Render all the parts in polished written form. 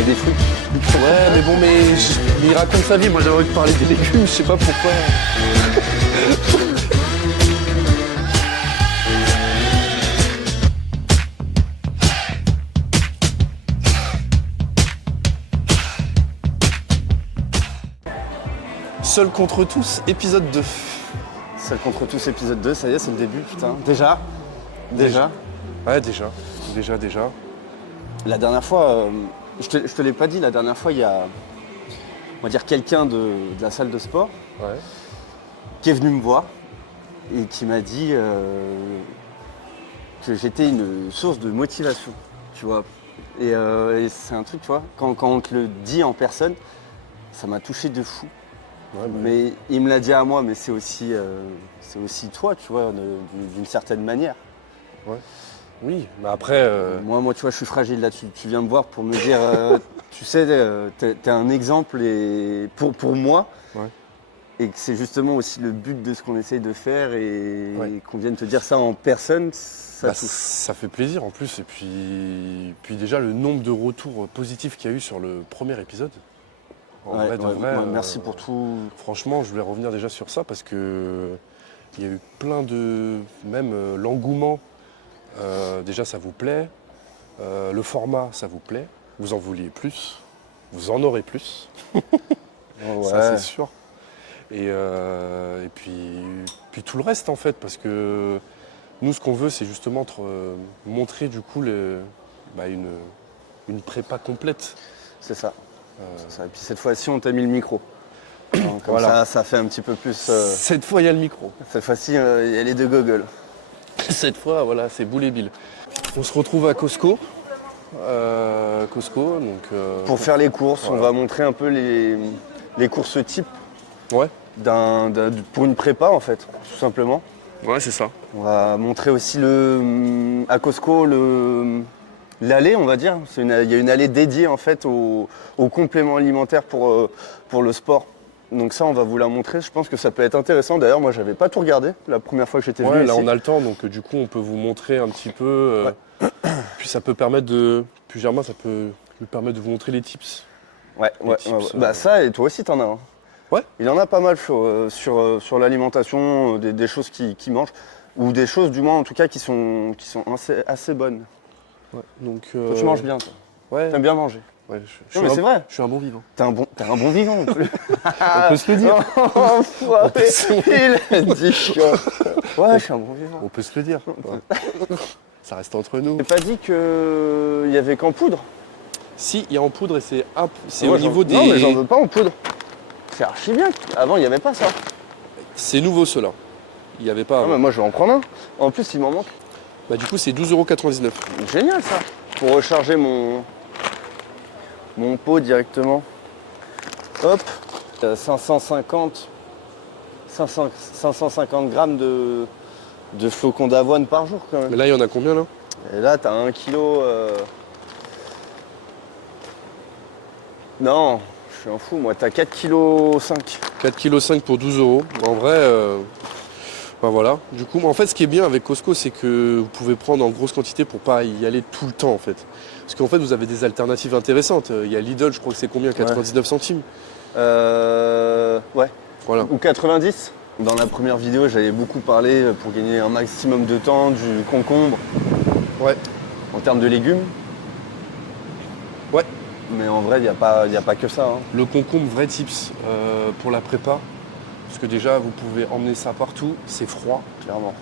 Et des fruits. Ouais, mais bon, mais il raconte sa vie. Moi, j'ai envie de parler des légumes, je sais pas pourquoi. Seul contre tous, épisode 2. Seul contre tous, épisode 2, ça y est, c'est le début, putain. Déjà. Ouais, déjà. La dernière fois, je te l'ai pas dit, la dernière fois, il y a, on va dire, quelqu'un de la salle de sport Ouais. qui est venu me voir et qui m'a dit que j'étais une source de motivation, tu vois. Et c'est un truc, tu vois, quand on te le dit en personne, ça m'a touché de fou. Ouais, bah, Mais il me l'a dit à moi, mais c'est aussi toi, tu vois, d'une certaine manière. ouais. Oui, mais après. Moi, tu vois, je suis fragile là. Tu viens me voir pour me dire, tu sais, t'es un exemple et pour moi. Ouais. Et que c'est justement aussi le but de ce qu'on essaye de faire et Ouais. qu'on vienne te dire ça en personne, ça Bah, touche. ça fait plaisir en plus. Et puis déjà, le nombre de retours positifs qu'il y a eu sur le premier épisode. En Ouais, vrai de vrai. merci pour tout. Franchement, je voulais revenir déjà sur ça parce que il y a eu plein de. Même l'engouement, déjà ça vous plaît. Le format, ça vous plaît. Vous en vouliez plus. Vous en aurez plus. Ça, c'est sûr. Et puis tout le reste en fait, parce que nous, ce qu'on veut, c'est justement montrer du coup une prépa complète. C'est ça. C'est ça. Et puis cette fois-ci, on t'a mis le micro. Donc, comme Voilà. ça fait un petit peu plus. Cette fois, il y a le micro. Cette fois-ci, il y a les deux goggles. Cette fois, voilà, c'est Boule et Bill. On se retrouve à Costco. Pour faire les courses, voilà. on va montrer un peu les courses type Ouais. pour une prépa en fait, tout simplement. Ouais, c'est ça. On va montrer aussi à Costco l'allée, on va dire. Il y a une allée dédiée en fait aux compléments alimentaires pour le sport. Donc ça, on va vous la montrer. Je pense que ça peut être intéressant. D'ailleurs, moi, j'avais pas tout regardé la première fois que j'étais venu Ouais, là ici. on a le temps, donc du coup on peut vous montrer un petit peu. Puis ça peut permettre Puis Germain, ça peut lui permettre de vous montrer les tips. Ouais. tips, Bah ça, et toi aussi, t'en as un. Ouais. Il en a pas mal sur l'alimentation, des choses qu'ils mangent, ou des choses du moins en tout cas qui sont assez bonnes. Ouais, donc. Toi, tu manges bien, toi. Ouais. T'aimes bien manger. Ouais, Non, mais c'est vrai. Je suis un bon vivant. T'es un bon vivant. On peut se le dire. Enfoiré, il a dit quoi. Ouais, je suis un bon vivant. On peut se le dire. Ouais. Ça reste entre nous. T'as pas dit qu'il y avait qu'en poudre? Si, il y a en poudre et c'est Moi, au niveau des. Non, mais j'en veux pas en poudre. C'est archi bien. Avant, il n'y avait pas ça. C'est nouveau ceux-là. Il n'y avait pas Non, avant. mais moi, je vais en prendre un. En plus, il m'en manque. Bah du coup c'est 12,99 €. Génial, ça. Pour recharger mon pot directement. Hop. 550 grammes de flocons d'avoine par jour, quand même. Mais là il y en a combien là? Et là, t'as 1 kilo. Non, je suis un fou, moi. T'as 4,5 kg. 4,5 kg pour 12 €. En vrai, ben voilà. Du coup, en fait, ce qui est bien avec Costco, c'est que vous pouvez prendre en grosse quantité pour pas y aller tout le temps, en fait. Parce qu'en fait, vous avez des alternatives intéressantes. Il y a Lidl, je crois que c'est combien? 99 centimes. Ouais. Voilà. Ou 90. Dans la première vidéo, j'avais beaucoup parlé pour gagner un maximum de temps du concombre. Ouais. En termes de légumes. Ouais. Mais en vrai, il n'y a pas que ça. Hein. Le concombre, vrai tips pour la prépa. Parce que déjà, vous pouvez emmener ça partout. C'est froid. Clairement.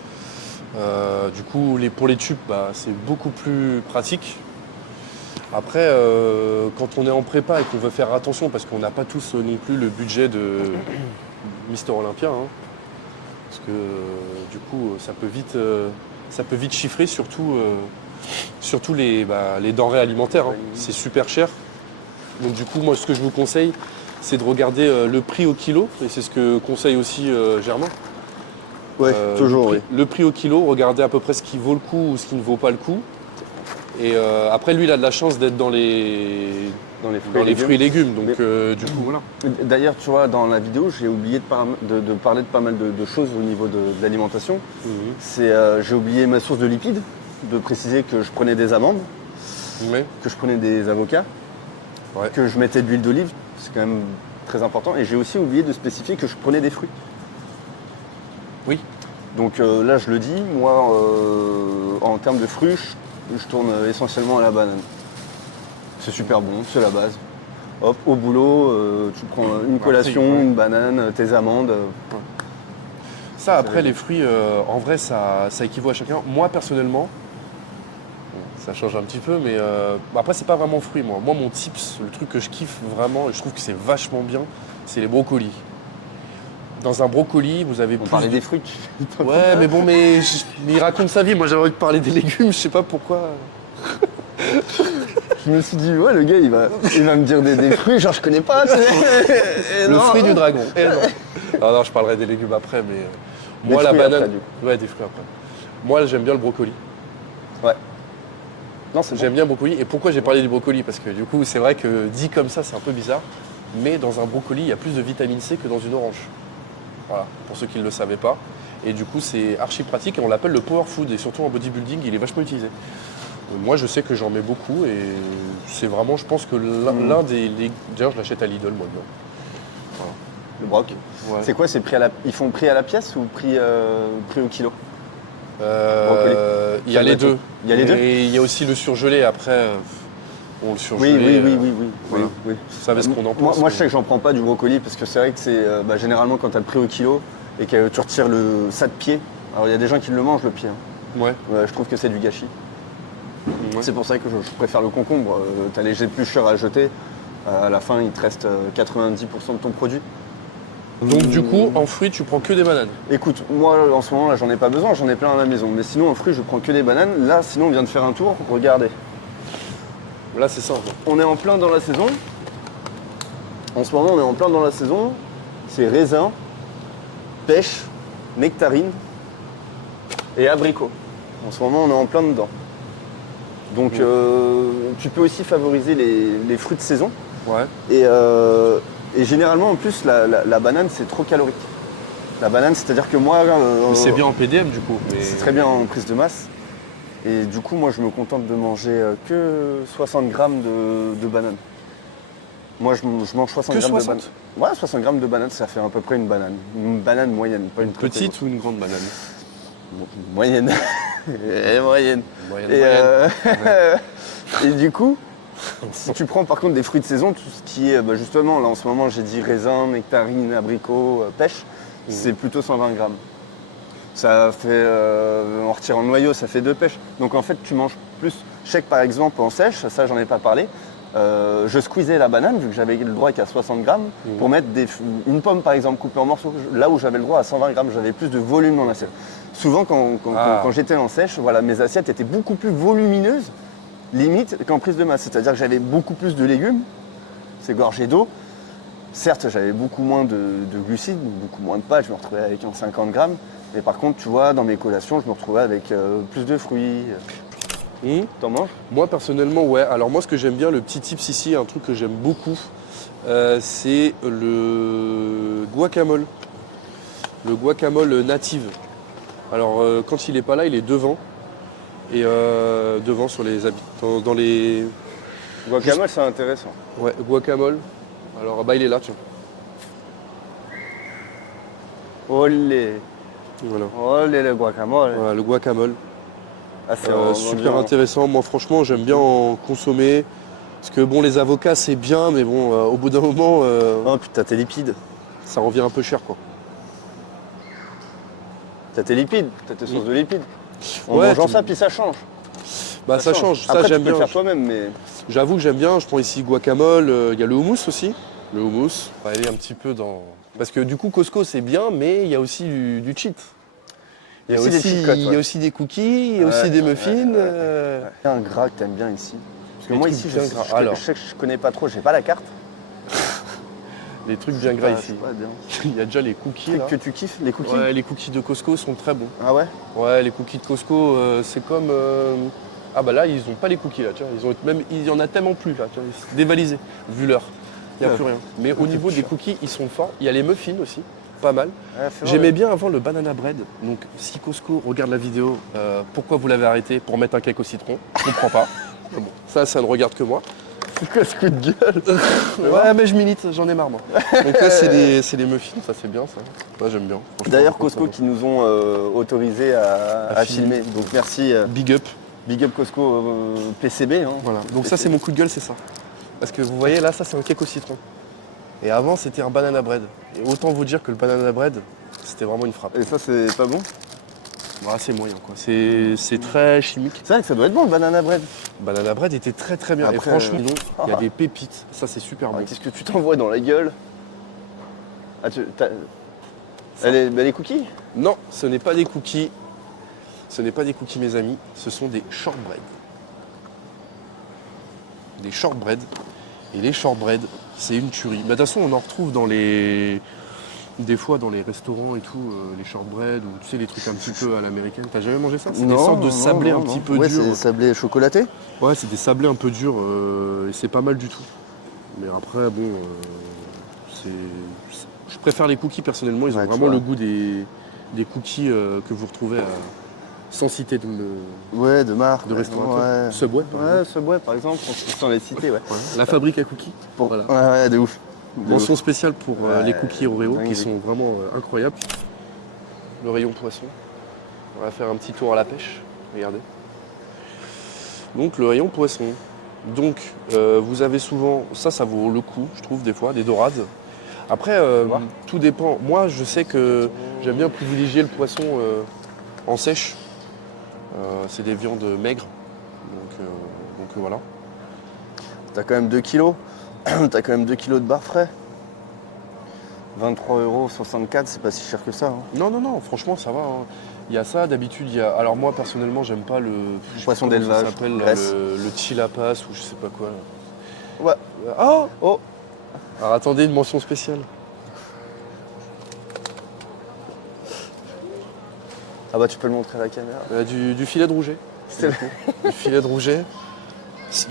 Du coup, pour les tubes, bah, c'est beaucoup plus pratique. Après, quand on est en prépa et qu'on veut faire attention, parce qu'on n'a pas tous non plus le budget de Mister Olympia, hein, parce que du coup, ça peut vite chiffrer, surtout les denrées alimentaires. Hein. C'est super cher. Donc du coup, moi, ce que je vous conseille, c'est de regarder le prix au kilo, et c'est ce que conseille aussi Germain. Ouais, toujours, oui. Le prix au kilo, regardez à peu près ce qui vaut le coup ou ce qui ne vaut pas le coup. Et après, lui, il a de la chance d'être dans les fruits et légumes. Donc, du coup, voilà. D'ailleurs, tu vois, dans la vidéo, j'ai oublié de parler de pas mal de choses au niveau de l'alimentation. J'ai oublié ma source de lipides, de préciser que je prenais des amandes, Ouais. que je prenais des avocats. Ouais. que je mettais de l'huile d'olive, c'est quand même très important. Et j'ai aussi oublié de spécifier que je prenais des fruits. Oui. Donc là, je le dis, moi, en termes de fruits, je tourne essentiellement à la banane. C'est super bon, c'est la base. Hop, au boulot, tu prends une collation, ouais. une banane, tes amandes. Ça, après, les fruits, en vrai, ça équivaut à chacun. Moi, personnellement, ça change un petit peu, mais après, c'est pas vraiment fruit, moi. Moi, mon tips, le truc que je kiffe vraiment, et je trouve que c'est vachement bien, c'est les brocolis. Dans un brocoli, vous avez On plus parlait de- des fruits. Ouais, mais bon, mais il raconte sa vie. Moi, j'avais envie de parler des légumes, je sais pas pourquoi. Je me suis dit, ouais, le gars, il va me dire des fruits, genre je connais pas. Tu sais. Et Le non. fruit du dragon. Et non. Ah non, je parlerai des légumes après, mais moi, la fruits banane. après, du coup. Ouais, des fruits après. Moi, j'aime bien le brocoli. Ouais. Non, c'est J'aime bien le brocoli. Et pourquoi j'ai parlé du brocoli? Parce que du coup, c'est vrai que dit comme ça, c'est un peu bizarre. Mais dans un brocoli, il y a plus de vitamine C que dans une orange. Voilà, pour ceux qui ne le savaient pas. Et du coup, c'est archi pratique et on l'appelle le power food. Et surtout en bodybuilding, il est vachement utilisé. Moi, je sais que j'en mets beaucoup et c'est vraiment, je pense que l'un des. D'ailleurs, je l'achète à Lidl, moi, bien. le broc. Ouais. C'est quoi, c'est prix à la... Ils font prix à la pièce ou prix au kilo? Il y a les deux. Il y a les deux. Et il y a aussi le surgelé. Après, on le Oui, surgelé. oui. Voilà. Oui. Vous savez ce qu'on en pense. Moi, je sais que j'en prends pas du brocoli parce que c'est vrai que c'est généralement quand tu as le prix au kilo et que tu retires ça de pied. Alors il y a des gens qui le mangent le pied. Hein. Ouais. Ouais, je trouve que c'est du gâchis. Ouais. C'est pour ça que je préfère le concombre. Tu as les épluchures à jeter. À la fin, il te reste 90% de ton produit. Donc, du coup, en fruits, tu prends que des bananes. Écoute, moi en ce moment là, j'en ai pas besoin, j'en ai plein à la maison. Mais sinon, en fruits, je prends que des bananes. Là, sinon, on vient de faire un tour. Regardez. Là, c'est simple. On est en plein dans la saison. En ce moment, on est en plein dans la saison. C'est raisin, pêche, nectarine et abricot. En ce moment, on est en plein dedans. Donc, tu peux aussi favoriser les fruits de saison. Ouais. Et généralement, en plus, la banane, c'est trop calorique. La banane, c'est-à-dire que moi... Mais c'est bien en PDM, du coup. Mais... C'est très bien en prise de masse. Et du coup, moi, je me contente de manger que 60 grammes de banane. Moi, je mange 60 Que grammes 60? de banane. Ouais, 60 grammes de banane, ça fait à peu près une banane. Une banane moyenne, pas une très Petite ou une grande banane? moyenne. Et moyenne. Moyenne, Et, moyenne. et du coup, si tu prends par contre des fruits de saison, tout ce qui est justement, là en ce moment j'ai dit raisin, nectarine, abricot, pêche, c'est plutôt 120 grammes. Ça fait, en retirant le noyau, ça fait 2 pêches. Donc en fait, tu manges plus. Je sais que par exemple en sèche, ça j'en ai pas parlé, je squeezais la banane, vu que j'avais le droit qu'à 60 grammes, pour mettre une pomme par exemple coupée en morceaux, là où j'avais le droit à 120 grammes, j'avais plus de volume dans l'assiette. Souvent quand j'étais en sèche, voilà, mes assiettes étaient beaucoup plus volumineuses, limite qu'en prise de masse. C'est-à-dire que j'avais beaucoup plus de légumes, c'est gorgé d'eau. Certes, j'avais beaucoup moins de glucides, beaucoup moins de pâtes, je me retrouvais avec 50 grammes. Mais par contre, tu vois, dans mes collations, je me retrouvais avec plus de fruits. T'en manges? Moi, personnellement, ouais. Alors moi, ce que j'aime bien, le petit tips ici, un truc que j'aime beaucoup, c'est le guacamole. Le guacamole native. Alors, quand il n'est pas là, il est devant. Et devant sur les habitants, dans les... Guacamole, c'est intéressant. Ouais, guacamole. Alors, bah il est là, tiens. Olé, Voilà. olé le guacamole. Voilà, le guacamole. Ah, c'est vraiment Super bien. intéressant. Moi, franchement, j'aime bien en consommer. Parce que bon, les avocats, c'est bien, mais bon, au bout d'un moment, Oh putain, tes lipides. ça revient un peu cher, quoi. T'as tes lipides, t'as tes sources de lipides. En Ouais, mangeant tu- ça, puis ça change. Bah, ça change. Ça, Après, j'aime tu peux bien. le faire toi-même, mais... J'avoue que j'aime bien. Je prends ici guacamole. Il y a le houmous aussi. Le houmous. On va aller un petit peu dans... Parce que du coup, Costco, c'est bien, mais il y a aussi du cheat. Il y a aussi des cheat codes, il y ouais. a aussi des cookies, il y a Ouais, aussi des ouais, muffins. Un gras que t'aimes bien ici. Parce que Les moi trucs ici, bien je gras. Alors. sais que je connais pas trop, j'ai pas la carte. Des trucs bien gras Ah, ici. c'est pas bien. Il y a déjà les cookies. Truc Là. que tu kiffes, les cookies? Ouais, les cookies de Costco sont très bons. Ah ouais? Ouais, les cookies de Costco, c'est comme... Ah bah là, ils ont pas les cookies là, tu vois. Il y en a tellement plus là, tu vois. C'est dévalisé, vu l'heure. Il n'y a Ouais. plus rien. Mais au niveau des cookies, ils sont forts. Il y a les muffins aussi, pas mal. Ouais, c'est vrai. J'aimais bien avant le banana bread. Donc si Costco regarde la vidéo, pourquoi vous l'avez arrêté pour mettre un cake au citron? Je comprends pas. Mais bon, ça ne regarde que moi. C'est quoi ce coup de gueule? Ouais, mais je milite, j'en ai marre moi. Donc là, c'est les muffins, ça c'est bien ça. Moi j'aime bien. Franchement, D'ailleurs, franchement, Costco ça qui nous ont autorisé à filmer. Donc merci, va. Big up. Big Up Costco PCB. Hein. Voilà. Donc ça, c'est mon coup de gueule, c'est ça. Parce que vous voyez là, ça c'est un cake au citron. Et avant, c'était un banana bread. Et autant vous dire que le banana bread, c'était vraiment une frappe. Et ça, c'est pas bon? Voilà, c'est moyen quoi. C'est très chimique. C'est vrai que ça doit être bon le banana bread. Banana bread était très très bien. Et Après, franchement, il y a des pépites. Ça, c'est super bon. Qu'est-ce que tu t'envoies dans la gueule? Les cookies? Non, ce n'est pas des cookies. Ce n'est pas des cookies, mes amis. Ce sont des shortbread. Des shortbread. Et les shortbread, c'est une tuerie. Mais de toute façon, on en retrouve dans les... Des fois dans les restaurants et tout, les shortbread ou tu sais les trucs un petit peu à l'américaine. T'as jamais mangé ça? C'est des sortes de sablés un petit peu ouais, durs. c'est sablé chocolaté? Ouais, c'est des sablés un peu durs et c'est pas mal du tout. Mais après, bon, je préfère les cookies personnellement. Ils ont vraiment le goût des cookies que vous retrouvez sans citer de marque. De restaurateur. Ouais. Subway, par exemple. Subway, par exemple, sans les citer, ouais. La fabrique à cookies. Voilà. Ouais, de ouf. Mention spéciale pour les cookies Oreo qui sont vraiment incroyables. Le rayon poisson. On va faire un petit tour à la pêche. Regardez. Donc le rayon poisson. Donc vous avez souvent, ça vaut le coup, je trouve, des fois, des dorades. Après, tout dépend. Moi, je sais que j'aime bien privilégier le poisson en sèche. C'est des viandes maigres. Donc voilà. T'as quand même 2 kilos. T'as quand même 2 kilos de bar frais. 23,64 €, c'est pas si cher que ça. Hein. Non, franchement, ça va. Hein. Il y a ça, d'habitude, il y a... Alors moi, personnellement, j'aime pas le... Poisson d'élevage. Ça s'appelle le chilapas ou je sais pas quoi. Là. Ouais. Oh. Alors attendez, une mention spéciale. Ah bah tu peux le montrer à la caméra. Du filet de rouget. Du filet de rouget.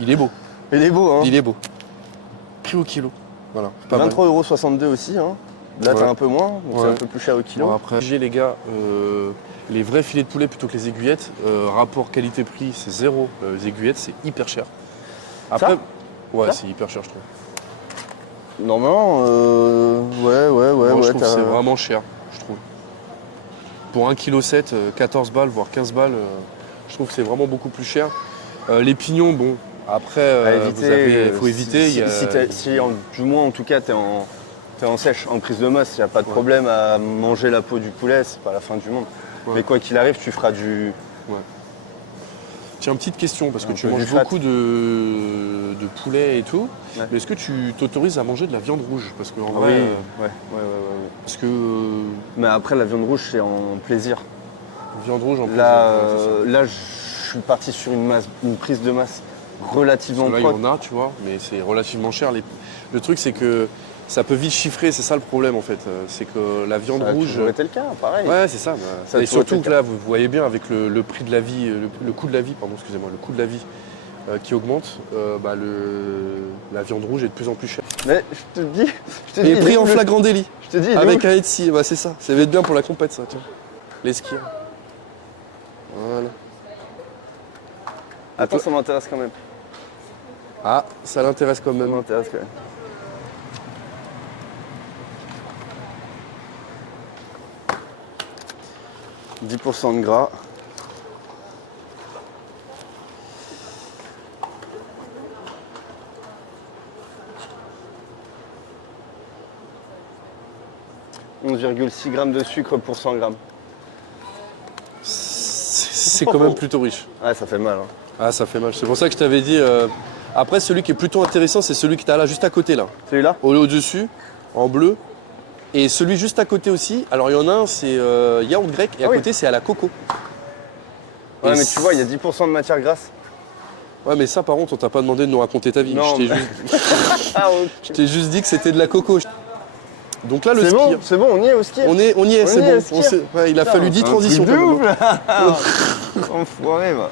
Il est beau. Il est beau, hein. Il est beau. Prix au kilo. Voilà. 23,62 € aussi, hein. Là t'as un peu moins, donc c'est un peu plus cher au kilo. Bon, après, j'ai les gars, les vrais filets de poulet plutôt que les aiguillettes. Rapport qualité-prix, c'est 0. Les aiguillettes, c'est hyper cher. Après, c'est hyper cher, je trouve. Normalement, ouais. Je trouve que c'est vraiment cher, je trouve. Pour 1,7 kg, 14 balles, voire 15 balles, je trouve que c'est vraiment beaucoup plus cher. Les pignons, bon, après, il faut éviter. Du moins, en tout cas, t'es en sèche, en prise de masse, il n'y a pas de problème à manger la peau du poulet, c'est pas la fin du monde. Ouais. Mais quoi qu'il arrive, tu feras du... Ouais. Tiens, petite question, parce que tu manges beaucoup de poulet et tout, mais est-ce que tu t'autorises à manger de la viande rouge? Parce que en vrai, ouais. Parce que... Mais après, la viande rouge, c'est en plaisir. Viande rouge en plaisir. Là, je suis parti sur une prise de masse relativement proche. Là, il y en a, tu vois, mais c'est relativement cher. Le truc, c'est que ça peut vite chiffrer, c'est ça le problème en fait. C'est que la viande rouge. Ça a toujours été le cas, pareil. Ouais, c'est ça. Et surtout que là, vous voyez bien avec le prix de la vie, le coût de la vie, pardon, excusez-moi, le coût de la vie qui augmente, la viande rouge est de plus en plus chère. Mais je te dis. Et pris en flagrant délit. Je te dis. Avec un Etsy, c'est ça. Ça va être bien pour la compète, ça, tiens. Les skiers. Voilà. Attends, ça m'intéresse quand même. Ah, ça l'intéresse quand même. Ça m'intéresse quand même. « 10% de gras. » « 11,6 g de sucre pour 100 g. » C'est quand même plutôt riche. Ouais, ça fait mal. Hein. Ah, ça fait mal. C'est pour ça que je t'avais dit... Après, celui qui est plutôt intéressant, c'est celui que tu as là, juste à côté. Là. Celui-là? Au-dessus, en bleu. Et celui juste à côté aussi, alors il y en a un, c'est yaourt grec, et à côté, c'est à la coco. Ouais, mais tu vois, il y a 10% de matière grasse. Ouais, mais ça, par contre, on t'a pas demandé de nous raconter ta vie. Non, je t'ai juste dit que c'était de la coco. Donc là, le ski. C'est bon, on y est au ski. On y est, c'est bon. Ouais, il a fallu 10 transitions. C'est ouf, là. Enfoiré, va.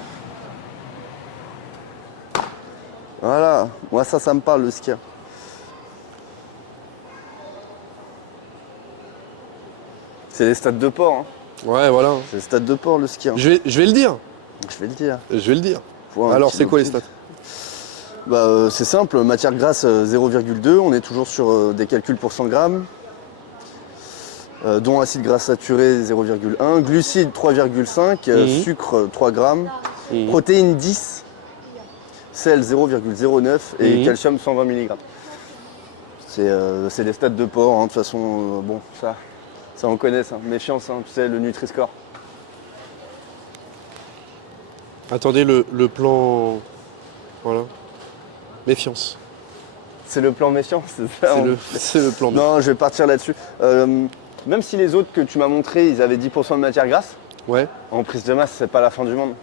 Voilà, moi ça me parle, le ski. C'est les stades de port. Hein. Ouais, voilà. C'est les stades de port, le ski. Hein. Je vais le dire. Je vais le dire. Je vais le dire. Alors, c'est quoi les stats? C'est simple, matière grasse 0,2, on est toujours sur des calculs pour 100 grammes. Dont acide gras saturé 0,1, glucides 3,5, sucre 3 grammes, protéines 10, sel 0,09 et calcium 120 mg. C'est les stats de porc, hein, de toute façon, bon, ça on connaît ça, méfiance, hein, tu sais, le Nutri-Score. Attendez, le plan... Voilà. Méfiance. C'est le plan méfiance, c'est ça? C'est le plan méfiance. Non, je vais partir là-dessus. Même si les autres que tu m'as montrés, ils avaient 10% de matière grasse, Ouais, en prise de masse, c'est pas la fin du monde.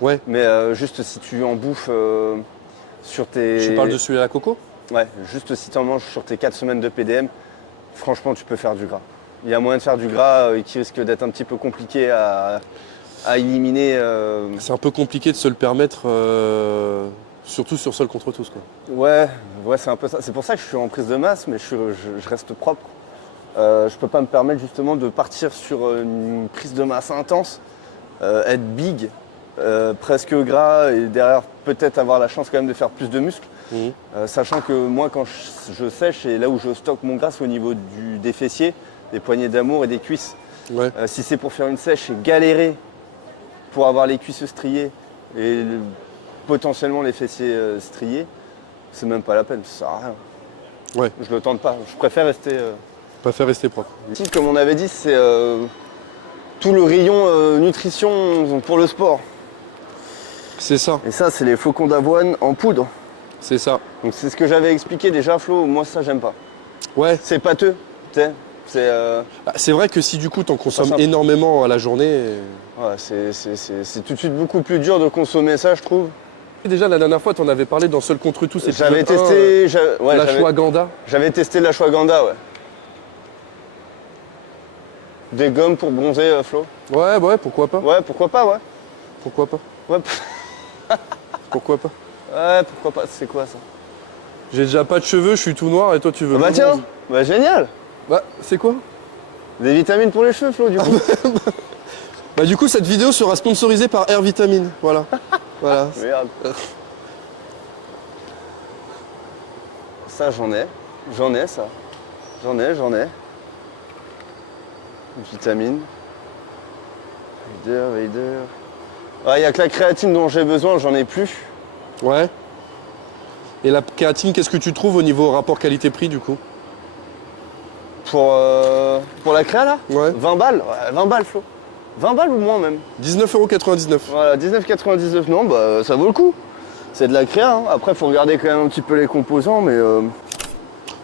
ouais. Mais juste si tu en bouffes sur tes... Tu parles de celui à la coco? Ouais, juste si tu en manges sur tes 4 semaines de PDM, franchement, tu peux faire du gras. Il y a moyen de faire du gras qui risque d'être un petit peu compliqué à éliminer. C'est un peu compliqué de se le permettre, surtout sur Seul contre tous, quoi. Ouais, c'est un peu ça. C'est pour ça que je suis en prise de masse, mais je reste propre. Je peux pas me permettre justement de partir sur une prise de masse intense, être big, presque gras et derrière peut-être avoir la chance quand même de faire plus de muscles. Sachant que moi quand je sèche et là où je stocke mon gras c'est au niveau des fessiers, des poignées d'amour et des cuisses. Ouais. Si c'est pour faire une sèche et galérer pour avoir les cuisses striées et potentiellement les fessiers striés, c'est même pas la peine, ça sert à rien. Ouais. Je le tente pas, je préfère rester... Pas faire rester propre. Ici, comme on avait dit, c'est tout le rayon nutrition pour le sport. C'est ça, Et ça, c'est les flocons d'avoine en poudre. c'est ça. Donc c'est ce que j'avais expliqué déjà, Flo. Moi, ça, j'aime pas. Ouais. C'est pâteux, tu sais. C'est vrai que si du coup t'en consommes simple. énormément à la journée... Ouais, c'est tout de suite beaucoup plus dur de consommer ça, je trouve. Déjà la dernière fois t'en avais parlé dans Seul contre tous. J'avais épisode 1, testé... l'ashwagandha. J'avais testé l'ashwagandha, ouais. Des gommes pour bronzer, Flo. Ouais, pourquoi pas. Ouais, pourquoi pas, ouais. Pourquoi pas. Ouais, Pourquoi pas. ouais pourquoi pas. C'est quoi, ça? J'ai déjà pas de cheveux, je suis tout noir et toi tu veux... Bah me tiens, bronzer. bah génial. Bah c'est quoi? Des vitamines pour les cheveux, Flo, du coup. Bah du coup cette vidéo sera sponsorisée par Air Vitamine. Voilà. Voilà. Merde. Ça, j'en ai. J'en ai, ça. J'en ai. Vitamine. Vader. Il n'y a que la créatine dont j'ai besoin, j'en ai plus. Ouais. Et la kératine, qu'est-ce que tu trouves au niveau rapport qualité-prix du coup? Pour la créa, là? Ouais. 20 balles. Ouais, 20 balles, Flo. 20 balles ou moins, même. 19,99 €. Voilà, 19,99. Non, bah, ça vaut le coup. C'est de la créa, hein. Après, faut regarder quand même un petit peu les composants, mais...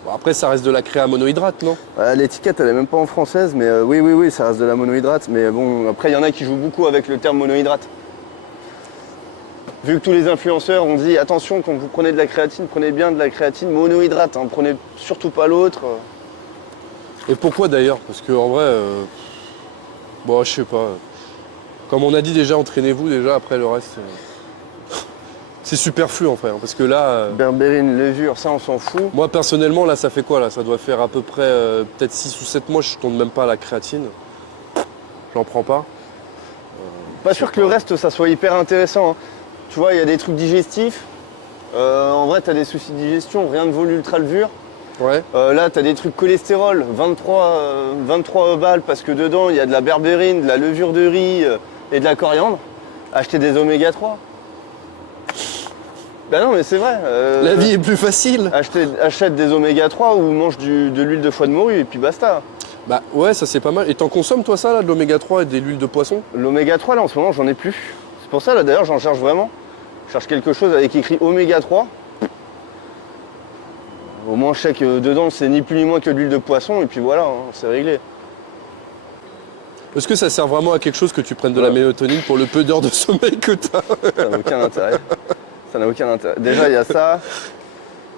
Bon, après ça reste de la créa monohydrate, non? L'étiquette, elle est même pas en française, mais oui, ça reste de la monohydrate. Mais bon, après, il y en a qui jouent beaucoup avec le terme monohydrate. Vu que tous les influenceurs ont dit, attention, quand vous prenez de la créatine, prenez bien de la créatine monohydrate, hein, prenez surtout pas l'autre. Et pourquoi d'ailleurs? Parce que en vrai, bon, je sais pas. Comme on a dit déjà, entraînez-vous déjà, après le reste, c'est superflu en fait. Hein, parce que là, Berbérine, levure, ça on s'en fout. moi personnellement, là, ça fait quoi là? Ça doit faire à peu près peut-être 6 ou 7 mois, je tourne même pas à la créatine. J'en prends pas. Pas sûr que le reste, ça soit hyper intéressant. Hein. Tu vois, il y a des trucs digestifs. En vrai, t'as des soucis de digestion, rien ne vaut l'ultra levure. Ouais. Là, tu as des trucs cholestérol, 23 balles parce que dedans, il y a de la berbérine, de la levure de riz et de la coriandre. Acheter des oméga 3. Ben non, mais c'est vrai. La vie est plus facile. Achète des oméga 3 ou mange de l'huile de foie de morue et puis basta. Bah ouais, ça c'est pas mal. Et t'en consommes toi ça là, de l'oméga 3 et de l'huile de poisson? L'oméga 3, là, en ce moment, j'en ai plus. C'est pour ça, là, d'ailleurs, j'en cherche vraiment. Je cherche quelque chose avec écrit oméga 3. Au moins, je sais que dedans, c'est ni plus ni moins que de l'huile de poisson, et puis voilà, hein, c'est réglé. Est-ce que ça sert vraiment à quelque chose que tu prennes de la mélatonine pour le peu d'heures de sommeil que t'as? Ça n'a aucun intérêt. Ça n'a aucun intérêt. Déjà, il y a ça.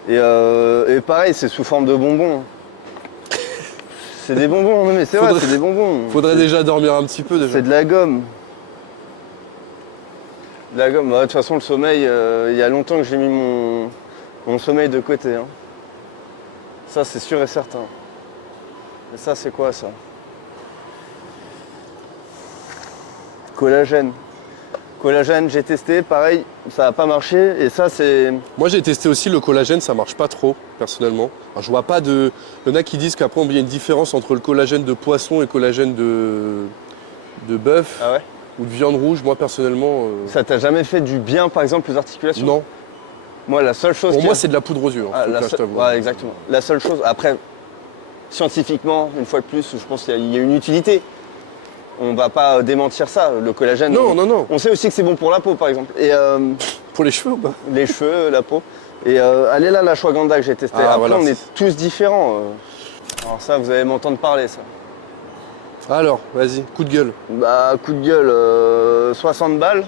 Et pareil, c'est sous forme de bonbons. C'est des bonbons, non mais c'est vrai, c'est des bonbons. Faudrait déjà dormir un petit peu déjà. C'est de la gomme. De la gomme. Bah, de toute façon, le sommeil, il y a longtemps que j'ai mis mon sommeil de côté. Hein. Ça, c'est sûr et certain. Et ça, c'est quoi, ça? Collagène. Collagène, j'ai testé, pareil, ça n'a pas marché. Et ça, c'est... Moi j'ai testé aussi le collagène, ça marche pas trop personnellement. Alors, je vois pas de. Il y en a qui disent qu'après il y a une différence entre le collagène de poisson et le collagène de bœuf Ah ouais? ou de viande rouge. Moi personnellement. Ça t'a jamais fait du bien, par exemple, aux articulations? Non. Moi, la seule chose Pour qui moi a- c'est de la poudre aux yeux. Ah, Faut que je t'avoue. ouais, exactement. La seule chose, après, scientifiquement, une fois de plus, je pense qu'il y a une utilité. On va pas démentir ça. Le collagène, Non, non, non. on sait aussi que c'est bon pour la peau, par exemple. Et Pour les cheveux ou pas? les cheveux, la peau. Et allez là, l'ashwagandha que j'ai testé. Ah, Après, voilà, on c'est- est tous différents. Alors ça, vous allez m'entendre parler, ça. Alors, vas-y, coup de gueule. Bah, coup de gueule, 60 balles,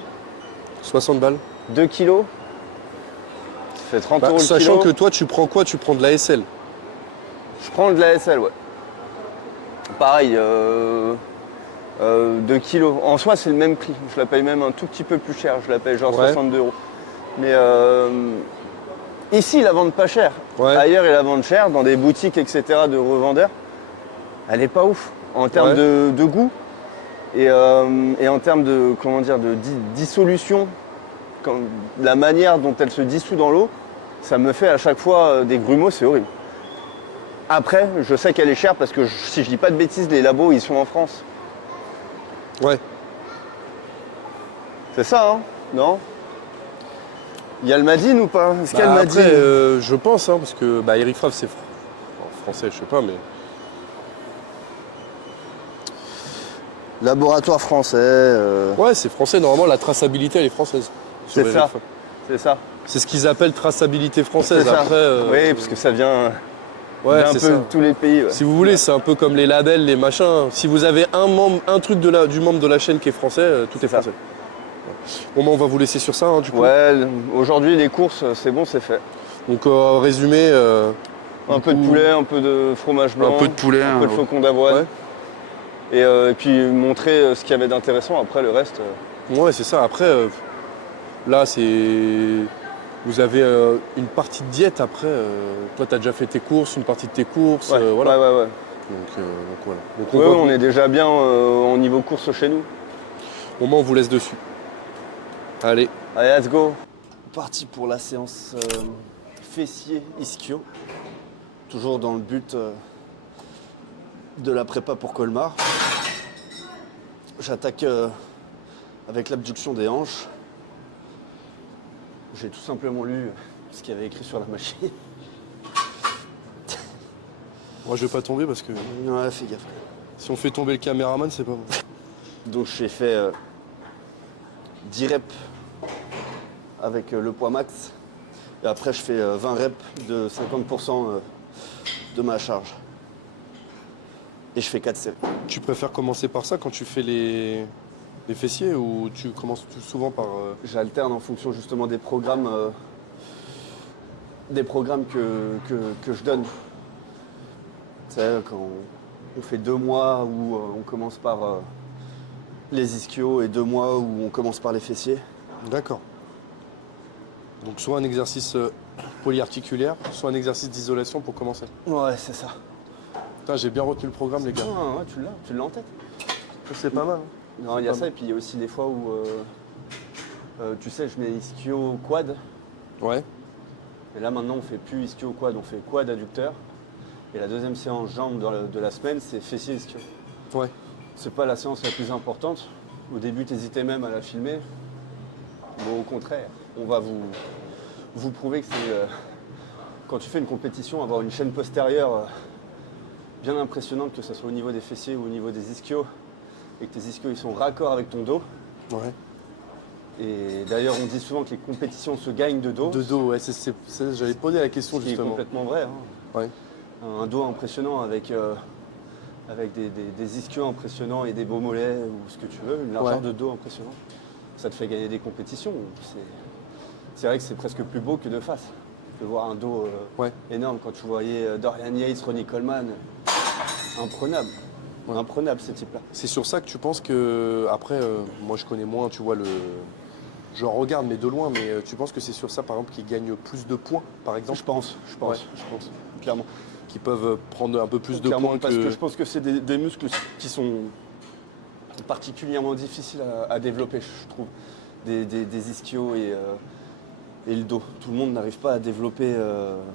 60 balles. 2 kilos. Ça fait 30 Bah, euros le sachant kilo. que toi tu prends quoi? Tu prends de la SL. Je prends de la SL, ouais. Pareil, 2 kilos. En soi, c'est le même prix. Je la paye même un tout petit peu plus cher. Je la paye genre Ouais. 62 euros. Mais ici, ils la vendent pas cher. Ouais. Ailleurs, ils la vendent cher, dans des boutiques, etc., de revendeurs. Elle est pas ouf en termes Ouais. de goût et en termes de, comment dire, de dissolution. La manière dont elle se dissout dans l'eau, ça me fait à chaque fois des grumeaux, c'est horrible. Après, je sais qu'elle est chère parce que si je dis pas de bêtises, les labos ils sont en France. Ouais. C'est ça, hein? Non? Il y a le Madine ou pas? Est-ce qu'il y a le Madine? Après, je pense, hein, parce que bah, Eric Favre c'est en français, je sais pas, mais. Laboratoire français. Ouais, c'est français. Normalement, la traçabilité, elle est française. sur C'est Eric ça. Favre. C'est ça. C'est ce qu'ils appellent traçabilité française. C'est ça. Après, Oui, parce que ça vient ouais, d'un c'est peu ça. de tous les pays. Ouais. Si vous voulez, c'est un peu comme les labels, les machins. Si vous avez un truc du membre de la chaîne qui est français, tout est ça. français. Bon, bah, on va vous laisser sur ça, hein, du coup. Ouais, aujourd'hui les courses, c'est bon, c'est fait. Donc, résumé. Un du peu de coup, poulet, un peu de fromage blanc, peu de poulet, un peu de flocons d'avoine. ouais. Et puis montrer ce qu'il y avait d'intéressant. Après le reste, Ouais, c'est ça. Après, là, c'est. Vous avez une partie de diète. Après, toi, tu as déjà fait tes courses, une partie de tes courses. ouais, Voilà. ouais. Donc, voilà. Donc, Ouais, on est déjà bien au niveau course chez nous. Au moins, on vous laisse dessus. Allez. Allez, let's go. Parti pour la séance fessier ischio. Toujours dans le but de la prépa pour Colmar. J'attaque avec l'abduction des hanches. J'ai tout simplement lu ce qu'il y avait écrit sur la machine. Moi, je vais pas tomber parce que Ouais, fais gaffe. si on fait tomber le caméraman, c'est pas bon. Donc j'ai fait 10 reps avec le poids max. Et après je fais 20 reps de 50% de ma charge. Et je fais 4 séries. Tu préfères commencer par ça quand tu fais les fessiers ou tu commences souvent par. J'alterne en fonction justement des programmes que je donne. Tu sais, quand on fait 2 mois où on commence par les ischios et 2 mois où on commence par les fessiers. D'accord. Donc, soit un exercice polyarticulaire, soit un exercice d'isolation pour commencer. Ouais, c'est ça. Putain, j'ai bien retenu le programme, les gars. Ah, ouais, tu l'as en tête. C'est pas mal. Non, il y a ça, et puis il y a aussi des fois où, tu sais, je mets ischio quad, Ouais. et là maintenant on fait plus ischio quad, on fait quad adducteur, et la deuxième séance jambes de la semaine, c'est fessier ischio. Ouais. C'est pas la séance la plus importante, au début t'hésitais même à la filmer, bon au contraire, on va vous prouver que c'est, quand tu fais une compétition, avoir une chaîne postérieure bien impressionnante, que ce soit au niveau des fessiers ou au niveau des ischios, et que tes ischios ils sont raccord avec ton dos. Ouais. Et d'ailleurs, on dit souvent que les compétitions se gagnent de dos. De dos, ouais. J'allais poser la question Ce qui est justement. complètement vrai. Hein. Ouais. Un dos impressionnant avec des ischios impressionnants et des beaux mollets ou ce que tu veux, une largeur Ouais. de dos impressionnante. Ça te fait gagner des compétitions. C'est vrai que c'est presque plus beau que de face. De voir un dos Ouais. énorme quand tu voyais Dorian Yates, Ronnie Coleman. Imprenable. Ouais. Imprenable ces types-là. C'est sur ça que tu penses que. Après, moi je connais moins, tu vois, je regarde, mais de loin, mais tu penses que c'est sur ça, par exemple, qu'ils gagnent plus de points, par exemple Je pense, Ouais. clairement. Qui peuvent prendre un peu plus de Clairement, points parce que. que je pense que c'est des muscles qui sont particulièrement difficiles à développer, je trouve. des ischios et le dos. Tout le monde n'arrive pas à développer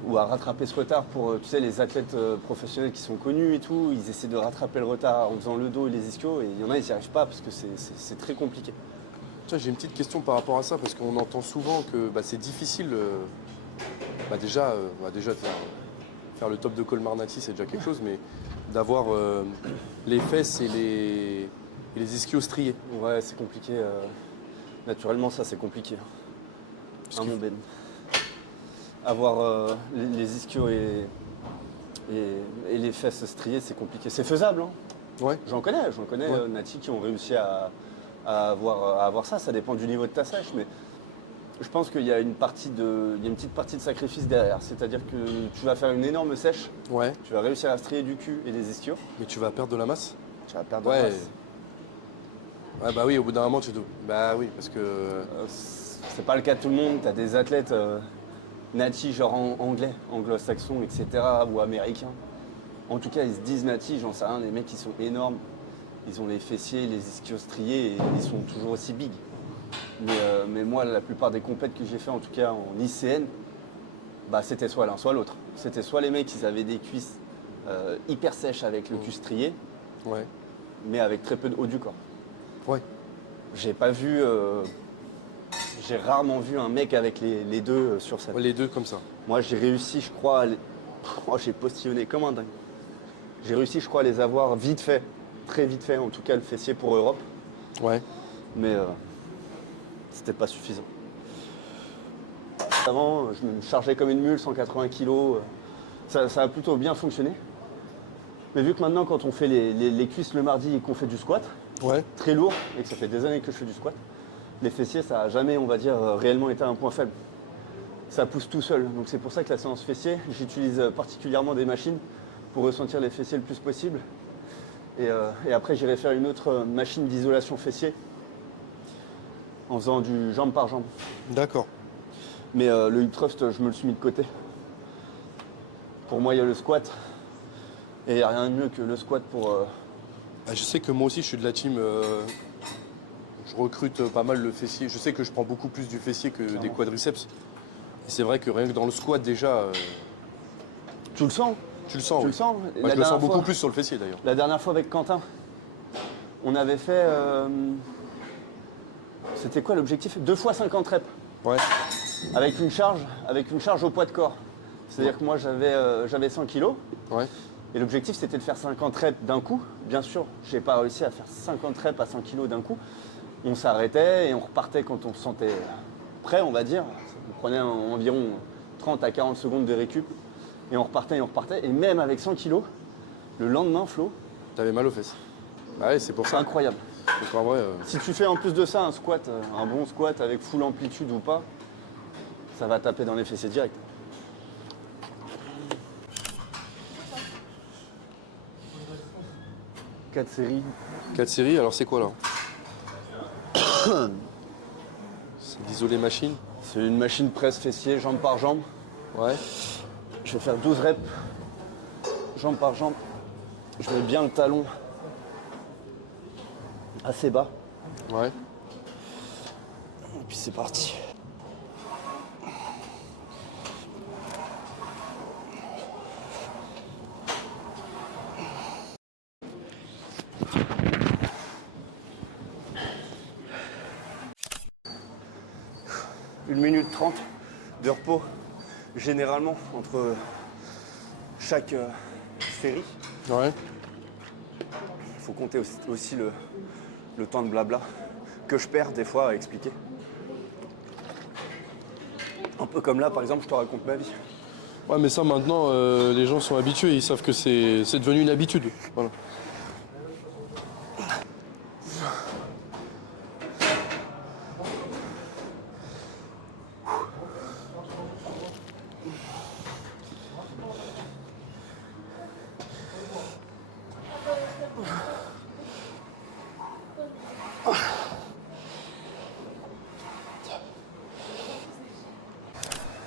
ou à rattraper ce retard pour tu sais, les athlètes professionnels qui sont connus et tout. Ils essaient de rattraper le retard en faisant le dos et les ischios et il y en a, ils n'y arrivent pas parce que c'est très compliqué. Tiens, j'ai une petite question par rapport à ça, parce qu'on entend souvent que c'est difficile. Déjà de faire le top de Colmar-Nati, c'est déjà quelque chose, mais d'avoir les fesses et les ischios striés. Ouais, c'est compliqué. Naturellement, ça, c'est compliqué. À mon ben. Avoir les ischios et les fesses striées, c'est compliqué. C'est faisable, hein. Ouais. J'en connais Ouais. Nati qui ont réussi à avoir ça. Ça dépend du niveau de ta sèche, mais je pense qu'il y a une petite partie de sacrifice derrière. C'est-à-dire que tu vas faire une énorme sèche, Ouais. tu vas réussir à strier du cul et des ischios, Mais tu vas perdre de la masse. tu vas perdre de la masse. Ouais, bah oui, au bout d'un moment, tu dois. Bah oui, parce que. C'est pas le cas de tout le monde. Tu as des athlètes nati, genre anglais, anglo-saxons, etc., ou américains. En tout cas, ils se disent nati, j'en sais rien, les mecs, ils sont énormes. Ils ont les fessiers, les ischios striés et ils sont toujours aussi big. Mais moi, la plupart des compètes que j'ai fait, en tout cas en ICN, c'était soit l'un, soit l'autre. C'était soit les mecs, ils avaient des cuisses hyper sèches avec le cul strié, Ouais. mais avec très peu de haut du corps. Ouais. J'ai pas vu, j'ai rarement vu un mec avec les deux sur scène. Ouais, les deux comme ça. Moi, j'ai réussi, je crois, j'ai postillonné comme un dingue. J'ai réussi, je crois, à les avoir vite fait, très vite fait, en tout cas le fessier pour Europe, Ouais. mais c'était pas suffisant. Avant, je me chargeais comme une mule, 180 kilos, ça a plutôt bien fonctionné. Mais vu que maintenant, quand on fait les cuisses le mardi et qu'on fait du squat, Ouais. très lourd, et que ça fait des années que je fais du squat, les fessiers, ça n'a jamais, on va dire, réellement été un point faible. Ça pousse tout seul. Donc c'est pour ça que la séance fessier, j'utilise particulièrement des machines pour ressentir les fessiers le plus possible. Et après, j'irai faire une autre machine d'isolation fessier en faisant du jambe par jambe. D'accord. Mais le hip thrust, je me le suis mis de côté. Pour moi, il y a le squat. Et il n'y a rien de mieux que le squat pour... Je sais que moi aussi, je suis de la team. Je recrute pas mal le fessier. Je sais que je prends beaucoup plus du fessier que des quadriceps. Et c'est vrai que rien que dans le squat, déjà, Tu le sens? tu le sens. Tu Oui. le sens? Moi, La je le dernière sens beaucoup fois- plus sur le fessier, d'ailleurs. La dernière fois avec Quentin, on avait fait... c'était quoi l'objectif? 2 fois 50 reps. Ouais. Avec une charge au poids de corps. C'est-à-dire que moi, j'avais 100 kilos. Ouais. Et l'objectif, c'était de faire 50 reps d'un coup. Bien sûr, je n'ai pas réussi à faire 50 reps à 100 kilos d'un coup. On s'arrêtait et on repartait quand on se sentait prêt, on va dire. On prenait environ 30 à 40 secondes de récup. Et on repartait et on repartait. Et même avec 100 kilos, le lendemain, Flo, T'avais mal aux fesses. Ah ouais, c'est pour c'est ça. incroyable. Donc en vrai, Si tu fais en plus de ça un squat, un bon squat avec full amplitude ou pas, ça va taper dans les fessiers direct. Quatre séries. 4 séries, alors c'est quoi là? C'est d'isoler machine. C'est une machine presse fessier, jambe par jambe. Ouais. Je vais faire 12 reps, jambe par jambe. Je mets bien le talon assez bas. Ouais. Et puis c'est parti. Une minute 30 de repos, généralement, entre chaque série. Ouais. Il faut compter aussi le temps de blabla que je perds des fois à expliquer. Un peu comme là, par exemple, je te raconte ma vie. Ouais, mais ça maintenant, les gens sont habitués, ils savent que c'est devenu une habitude. Voilà.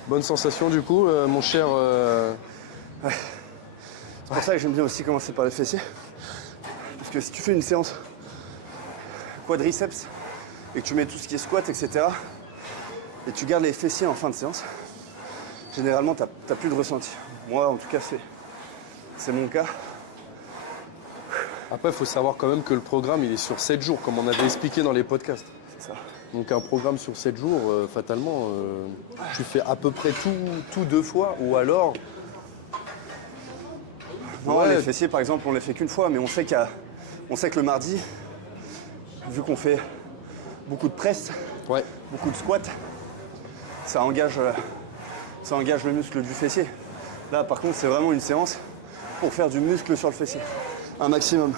Bonne sensation du coup, mon cher. C'est pour ça que j'aime bien aussi commencer par les fessiers. Parce que si tu fais une séance quadriceps et que tu mets tout ce qui est squat, etc., et tu gardes les fessiers en fin de séance, généralement, t'as plus de ressenti. Moi, en tout cas, c'est mon cas. Après, il faut savoir quand même que le programme, il est sur 7 jours, comme on avait expliqué dans les podcasts. C'est ça. Donc un programme sur 7 jours, fatalement, tu fais à peu près tout 2 fois, ou alors... Non, Ouais. les fessiers, par exemple, on les fait qu'une fois, mais on sait que le mardi, vu qu'on fait beaucoup de presse, Ouais. beaucoup de squats, ça engage le muscle du fessier. Là, par contre, c'est vraiment une séance pour faire du muscle sur le fessier. Un maximum.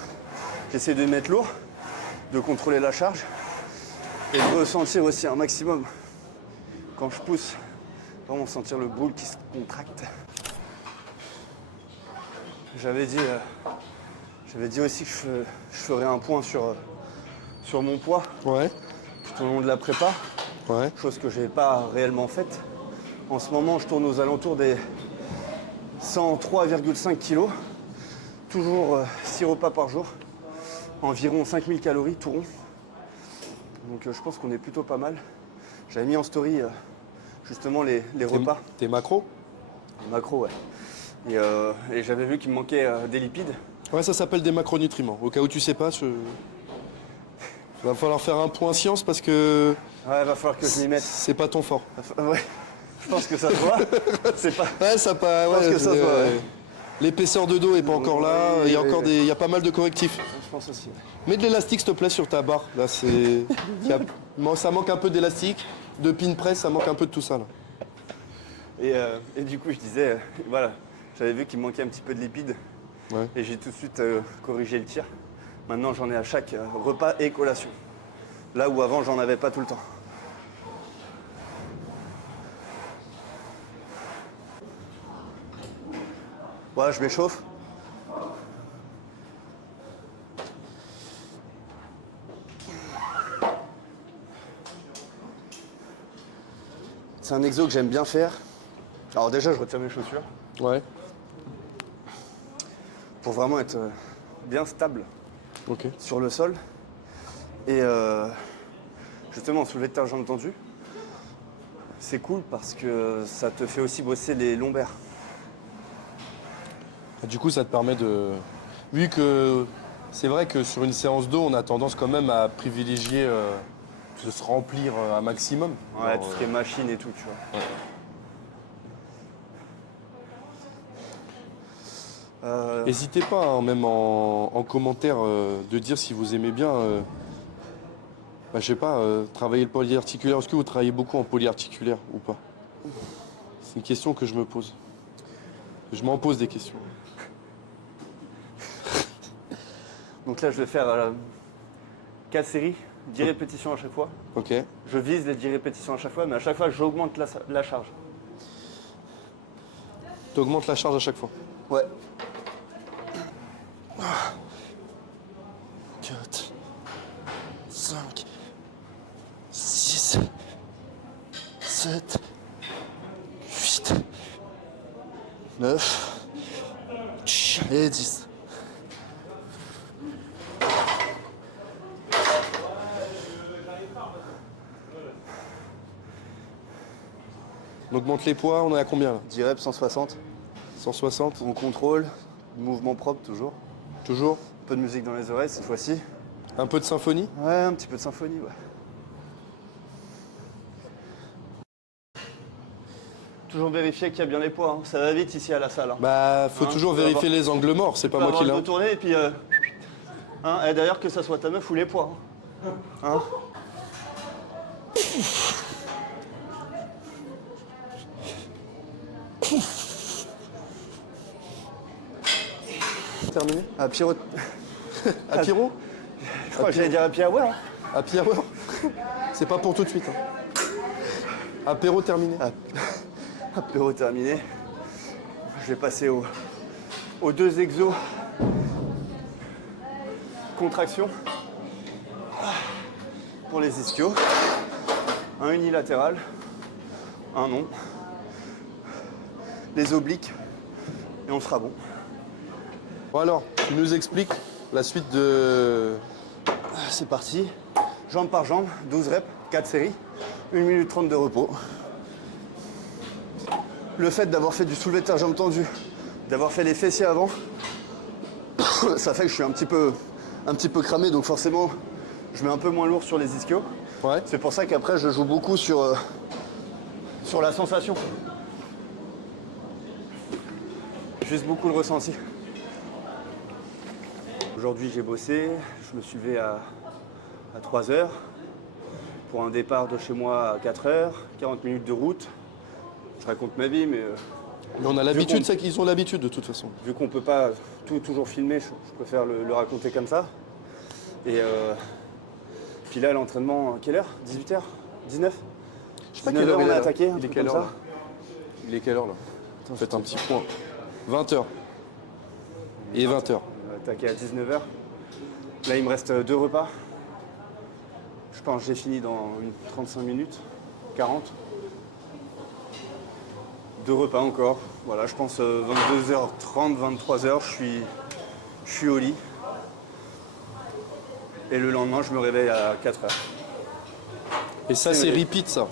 J'essaie de mettre lourd, de contrôler la charge et de ressentir aussi un maximum. Quand je pousse, vraiment sentir le boule qui se contracte. J'avais dit aussi que je ferais un point sur mon poids Ouais. tout au long de la prépa, Ouais. chose que je n'ai pas réellement faite. En ce moment, je tourne aux alentours des 103,5 kg, toujours 6 repas par jour, environ 5000 calories tout rond. Donc je pense qu'on est plutôt pas mal. J'avais mis en story justement les repas, T'es macro? les macros, ouais. Et j'avais vu qu'il me manquait des lipides. Ouais, ça s'appelle des macronutriments. Au cas où tu sais pas, va falloir faire un point science parce que Ouais, va falloir que je m'y mette. c'est pas ton fort. Ouais, je pense que ça se voit. C'est pas. Ouais, ça pas. Je pense que ça se voit, ouais. L'épaisseur de dos est pas encore là. Oui, Il y a oui, encore oui. il y a pas mal de correctifs. Je pense aussi. Mets de l'élastique, s'il te plaît, sur ta barre. Là, ça manque un peu d'élastique. De pin press, ça manque un peu de tout ça. Là. Et du coup, je disais, voilà, j'avais vu qu'il me manquait un petit peu de lipides. Ouais. Et j'ai tout de suite corrigé le tir. Maintenant, j'en ai à chaque repas et collation. Là où avant, j'en avais pas tout le temps. Voilà, je m'échauffe. C'est un exo que j'aime bien faire. Alors déjà, je retire mes chaussures Ouais. pour vraiment être bien stable Ok. sur le sol. Et justement, soulever de terre jambes tendues, c'est cool parce que ça te fait aussi bosser les lombaires. Du coup, ça te permet de. Vu que c'est vrai que sur une séance d'eau, on a tendance quand même à privilégier de se remplir un maximum. Ouais, Alors, tout ce qui est machine et tout, tu vois. N'hésitez pas, hein, même en commentaire, de dire si vous aimez bien, je sais pas, travailler le polyarticulaire. Est-ce que vous travaillez beaucoup en polyarticulaire ou pas? C'est une question que je me pose. Je m'en pose des questions. Donc là, je vais faire 4 séries, 10 répétitions à chaque fois. Ok. Je vise les 10 répétitions à chaque fois, mais à chaque fois, j'augmente la charge. Tu augmentes la charge à chaque fois. Ouais. 4, 5, 6, 7, 8, 9 et 10. On augmente les poids, on est à combien là? 10 reps, 160. 160. On contrôle, mouvement propre toujours. Toujours. Un peu de musique dans les oreilles cette fois-ci. Un peu de symphonie. Ouais, un petit peu de symphonie, ouais. Toujours vérifier qu'il y a bien les poids, hein. Ça va vite ici à la salle. Hein. Bah, faut Hein, toujours tu vas vérifier voir. les angles morts, c'est pas Tu vas moi qui avoir l'ai. le dos tourné et puis... hein, et d'ailleurs, que ça soit ta meuf ou les poids. Hein. Terminé. À Pierrot... À Pierrot. Je crois que j'allais dire à Pierrot, hein. À Pierrot. C'est pas pour tout de suite. Hein. Apéro terminé. Apéro terminé. Je vais passer aux 2 exos. Contraction. Pour les ischios. Un unilatéral. Un non. Les obliques. Et on sera bon. Bon alors, tu nous expliques la suite de... C'est parti. jambe par jambe, 12 reps, 4 séries, 1 minute 30 de repos. Le fait d'avoir fait du soulevé de terre jambes tendues, d'avoir fait les fessiers avant, ça fait que je suis un petit peu cramé, donc forcément je mets un peu moins lourd sur les ischios. Ouais. C'est pour ça qu'après je joue beaucoup sur la sensation. Juste beaucoup le ressenti. Aujourd'hui j'ai bossé, je me suis levé à 3h pour un départ de chez moi à 4h, 40 minutes de route. Je raconte ma vie, mais on a l'habitude, c'est qu'ils ont l'habitude de toute façon. vu qu'on peut pas toujours filmer, je préfère le raconter comme ça. Et puis là, l'entraînement, à quelle heure 18h 19 Je sais pas 19 quelle heure on il a est. attaqué, Il est quelle heure là? Il est quelle heure là? Faites un petit point. 20h. Et 20h. On a attaqué à 19h. Là, il me reste 2 repas. Je pense que j'ai fini dans 35 minutes, 40. 2 repas encore. Voilà, je pense 22h30, 23h, je suis au lit. Et le lendemain, je me réveille à 4h. Et ça, c'est repeat ça.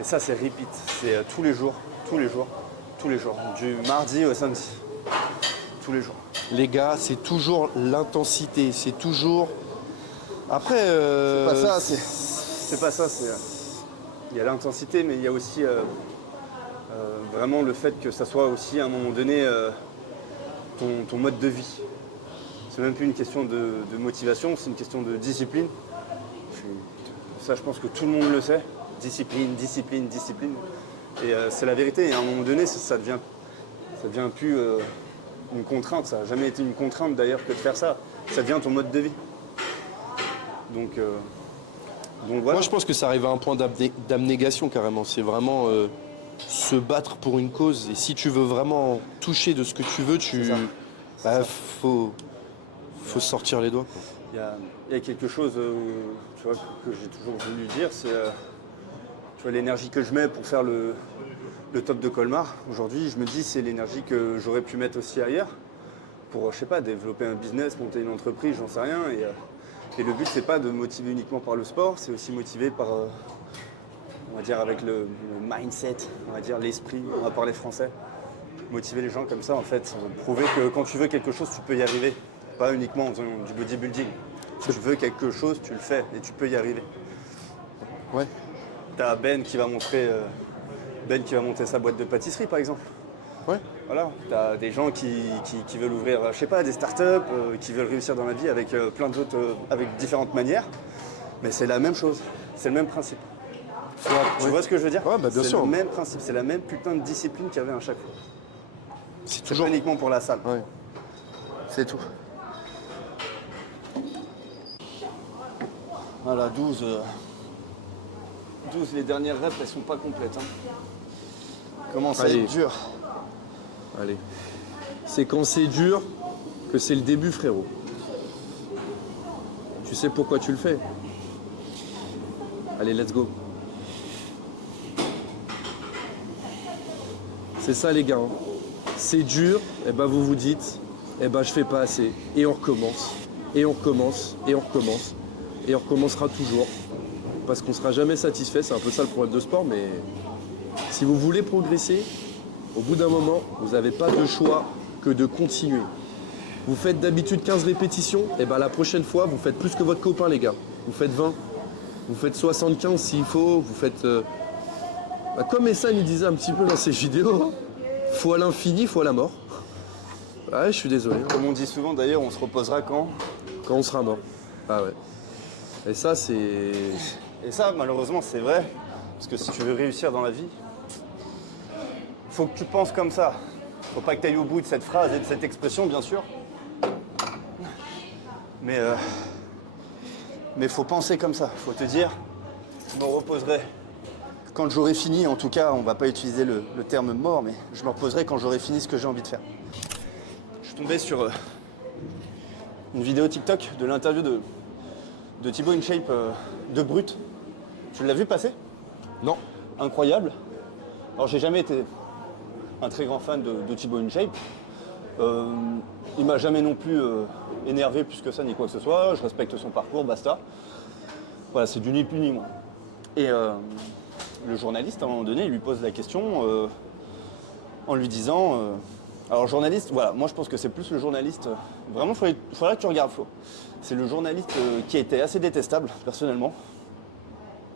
Et ça, c'est repeat. C'est tous les jours, tous les jours, tous les jours. Du mardi au samedi. Tous les jours. Les gars, c'est toujours l'intensité. C'est toujours. Après. C'est pas ça, c'est pas ça. Il y a l'intensité, mais il y a aussi vraiment le fait que ça soit aussi à un moment donné ton mode de vie. C'est même plus une question de motivation, c'est une question de discipline. Ça, je pense que tout le monde le sait. Discipline, discipline, discipline. Et c'est la vérité. Et à un moment donné, ça devient plus une contrainte. Ça n'a jamais été une contrainte d'ailleurs que de faire ça. Ça devient ton mode de vie. Donc voilà. Moi, je pense que ça arrive à un point d'abnégation carrément. C'est vraiment se battre pour une cause. Et si tu veux vraiment toucher de ce que tu veux, faut sortir les doigts, quoi. Il y a quelque chose tu vois, que j'ai toujours voulu dire, c'est tu vois, l'énergie que je mets pour faire le top de Colmar. Aujourd'hui, je me dis c'est l'énergie que j'aurais pu mettre aussi ailleurs pour, je sais pas, développer un business, monter une entreprise, j'en sais rien. Et le but, c'est pas de motiver uniquement par le sport, c'est aussi motiver par, on va dire, avec le mindset, on va dire l'esprit, on va parler français. Motiver les gens comme ça, en fait, prouver que quand tu veux quelque chose, tu peux y arriver. Pas uniquement en faisant du bodybuilding. Si tu veux quelque chose, tu le fais et tu peux y arriver. Ouais. T'as Ben qui va monter sa boîte de pâtisserie, par exemple. Ouais. Voilà. T'as des gens qui veulent ouvrir, je sais pas, des startups, qui veulent réussir dans la vie avec plein d'autres, avec différentes manières. Mais c'est la même chose. C'est le même principe. Tu vois ce que je veux dire? Ouais, bah, bien sûr. C'est le même principe. C'est la même putain de discipline qu'il y avait à chaque fois. C'est C'est toujours. pas uniquement pour la salle. Ouais. C'est tout. Voilà, 12, les dernières reps, elles sont pas complètes. Commence à Allez. être dur. Allez. C'est quand c'est dur que c'est le début, frérot. Tu sais pourquoi tu le fais. Allez, let's go. C'est ça, les gars. C'est dur, et ben vous vous dites, je fais pas assez. Et on recommence. Et on recommence. Et on recommence. Et on recommencera toujours. Parce qu'on sera jamais satisfait. C'est un peu ça le problème de sport, mais si vous voulez progresser, au bout d'un moment, vous n'avez pas de choix que de continuer. Vous faites d'habitude 15 répétitions, et la prochaine fois, vous faites plus que votre copain, les gars. Vous faites 20, vous faites 75 s'il faut, vous faites... comme Essan il disait un petit peu dans ses vidéos, faut à l'infini, faut à la mort. Ouais, je suis désolé. Comme on dit souvent d'ailleurs, on se reposera quand? Quand on sera mort. Ah ouais. Et ça, c'est... Et ça, malheureusement, c'est vrai. Parce que si tu veux réussir dans la vie, faut que tu penses comme ça. Faut pas que tu ailles au bout de cette phrase et de cette expression, bien sûr. Mais faut penser comme ça. Faut te dire, je me reposerai quand j'aurai fini. En tout cas, on va pas utiliser le terme mort, mais je me reposerai quand j'aurai fini ce que j'ai envie de faire. Je suis tombé sur une vidéo TikTok de l'interview de Thibaut InShape de Brut. Tu l'as vu passer? Non. Incroyable. Alors j'ai jamais été un très grand fan de Thibaut InShape. Il m'a jamais non plus énervé plus que ça ni quoi que ce soit. Je respecte son parcours, basta. Voilà, c'est du ni plus ni moins. Et le journaliste, à un moment donné, il lui pose la question en lui disant... alors journaliste, voilà, moi je pense que c'est plus le journaliste... vraiment, il faudrait que tu regardes Flo. C'est le journaliste qui a été assez détestable, personnellement.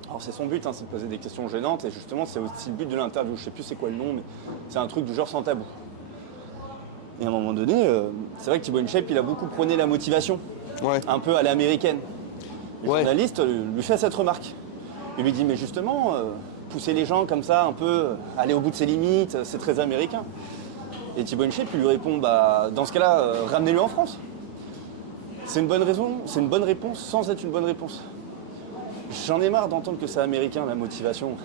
Alors c'est son but, hein, c'est de poser des questions gênantes, et justement c'est aussi le but de l'interview. Je sais plus c'est quoi le nom, mais c'est un truc du genre sans tabou. Et à un moment donné, c'est vrai que Thibaut InShape, il a beaucoup prôné la motivation, un peu à l'américaine. Le journaliste lui fait cette remarque. Il lui dit, mais justement, pousser les gens comme ça, un peu, aller au bout de ses limites, c'est très américain. Et Thibaut InShape, il lui répond, bah, dans ce cas-là, ramenez-le en France. C'est une bonne raison, c'est une bonne réponse sans être une bonne réponse. J'en ai marre d'entendre que c'est américain, la motivation.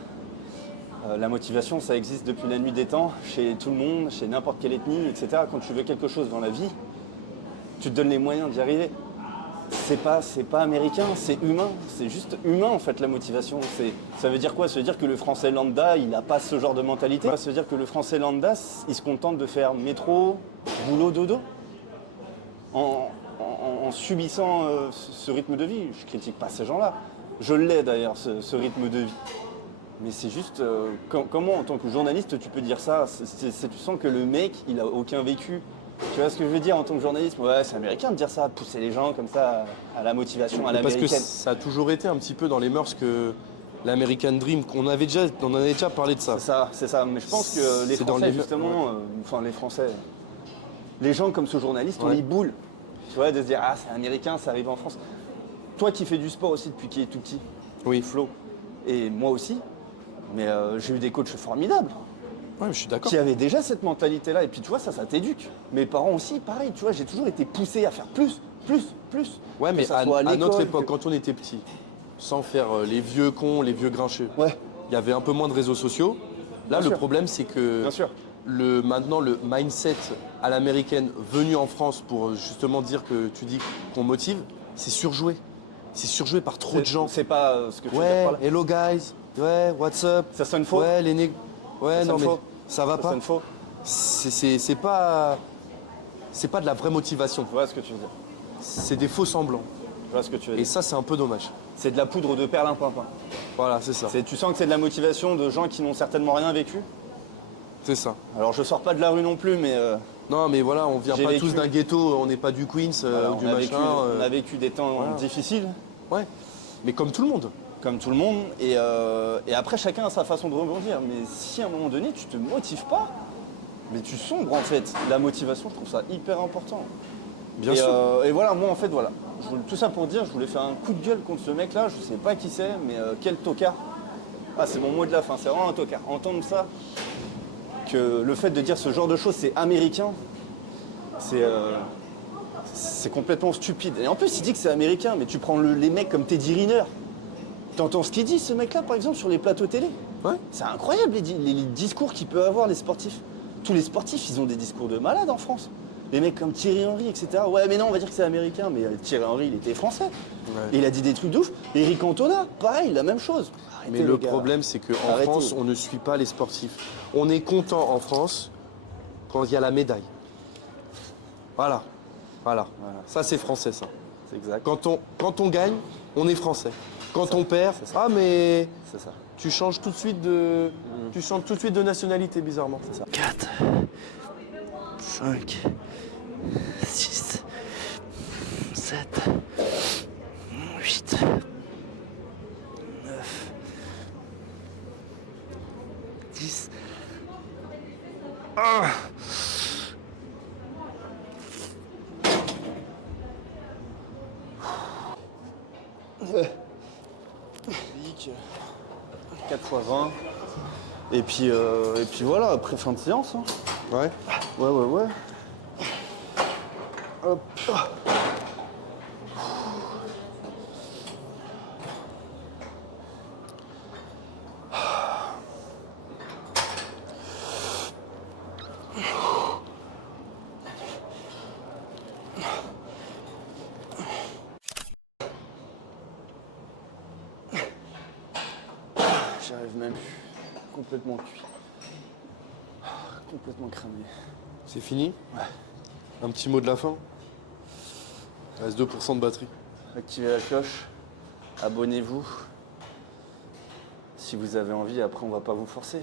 La motivation, ça existe depuis la nuit des temps, chez tout le monde, chez n'importe quelle ethnie, etc. Quand tu veux quelque chose dans la vie, tu te donnes les moyens d'y arriver. C'est pas américain, c'est humain. C'est juste humain, en fait, la motivation. Ça veut dire quoi? Ça veut dire que le français lambda, il n'a pas ce genre de mentalité. Ça veut dire que le français lambda, il se contente de faire métro, boulot, dodo. En subissant ce rythme de vie. Je critique pas ces gens-là. Je l'ai d'ailleurs, ce rythme de vie. Mais c'est juste, comment en tant que journaliste tu peux dire ça? Tu sens que le mec, il a aucun vécu. Tu vois ce que je veux dire en tant que journaliste? Ouais, c'est américain de dire ça, pousser les gens comme ça à la motivation, à l'américaine. Parce que ça a toujours été un petit peu dans les mœurs que l'American Dream, on en avait déjà parlé de ça. C'est ça. Mais je pense que les Français, justement, enfin les Français, les gens comme ce journaliste, on y boule. Tu vois, de se dire, ah c'est américain, ça arrive en France. Toi qui fais du sport aussi depuis qu'il est tout petit, Flo, et moi aussi, mais j'ai eu des coachs formidables. Ouais, je suis d'accord. Qui avaient déjà cette mentalité-là, et puis tu vois, ça t'éduque. Mes parents aussi, pareil, tu vois, j'ai toujours été poussé à faire plus. Ouais, mais à notre époque, quand on était petit, sans faire les vieux cons, les vieux grincheux, il y avait un peu moins de réseaux sociaux. Là, le problème, c'est que maintenant, le mindset à l'américaine venu en France pour justement dire que tu dis qu'on motive, c'est surjoué. C'est surjoué par trop de gens. C'est pas ce que tu veux dire par là. Hello guys, what's up. Ça sonne faux. Ouais, ouais, non mais ça va pas. Ça sonne faux. C'est pas de la vraie motivation. Je vois ce que tu veux dire. C'est des faux semblants. Je vois ce que tu veux dire. Et ça, c'est un peu dommage. C'est de la poudre de perlimpinpin. Voilà, c'est ça. Tu sens que c'est de la motivation de gens qui n'ont certainement rien vécu. C'est ça. Alors je sors pas de la rue non plus, mais... non, mais voilà, on vient pas tous d'un ghetto, on n'est pas du Queens ou du machin. On a vécu des temps difficiles. Ouais, mais comme tout le monde. Comme tout le monde. Et après, chacun a sa façon de rebondir. Mais si à un moment donné, tu te motives pas, mais tu sombres en fait. La motivation, je trouve ça hyper important. Bien sûr. Et voilà, moi en fait, voilà. Tout ça pour dire, je voulais faire un coup de gueule contre ce mec-là. Je sais pas qui c'est, mais quel tocard. Ah, c'est mon mot de la fin, c'est vraiment un tocard. Entendre ça, que le fait de dire ce genre de choses, c'est américain, c'est complètement stupide. Et en plus, il dit que c'est américain, mais tu prends les mecs comme Teddy Riner. T'entends ce qu'il dit, ce mec-là, par exemple, sur les plateaux télé? Ouais. C'est incroyable, les discours qu'il peut avoir, les sportifs. Tous les sportifs, ils ont des discours de malades en France. Les mecs comme Thierry Henry, etc. Ouais, mais non, on va dire que c'est américain, mais Thierry Henry, il était français. Ouais. Et il a dit des trucs de ouf. Eric Cantona, pareil, la même chose. Arrêtez, mais le problème, c'est qu'en France, on ne suit pas les sportifs. On est content en France quand il y a la médaille. Voilà. Ça, c'est français, ça. C'est exact. Quand on gagne, on est français. Quand on perd, mais c'est ça. Tu changes tout de suite de nationalité, bizarrement. C'est ça. 4, 5, 6, 7, 8, 9, 10. Ah! Bic, 4 x 20. Et puis voilà, après fin de séance. Hein. Ouais. Hop. J'arrive même plus. Complètement cuit. Complètement cramé. C'est fini? Ouais. Un petit mot de la fin? Il reste 2% de batterie. Activer la cloche. abonnez-vous. Si vous avez envie, après on va pas vous forcer.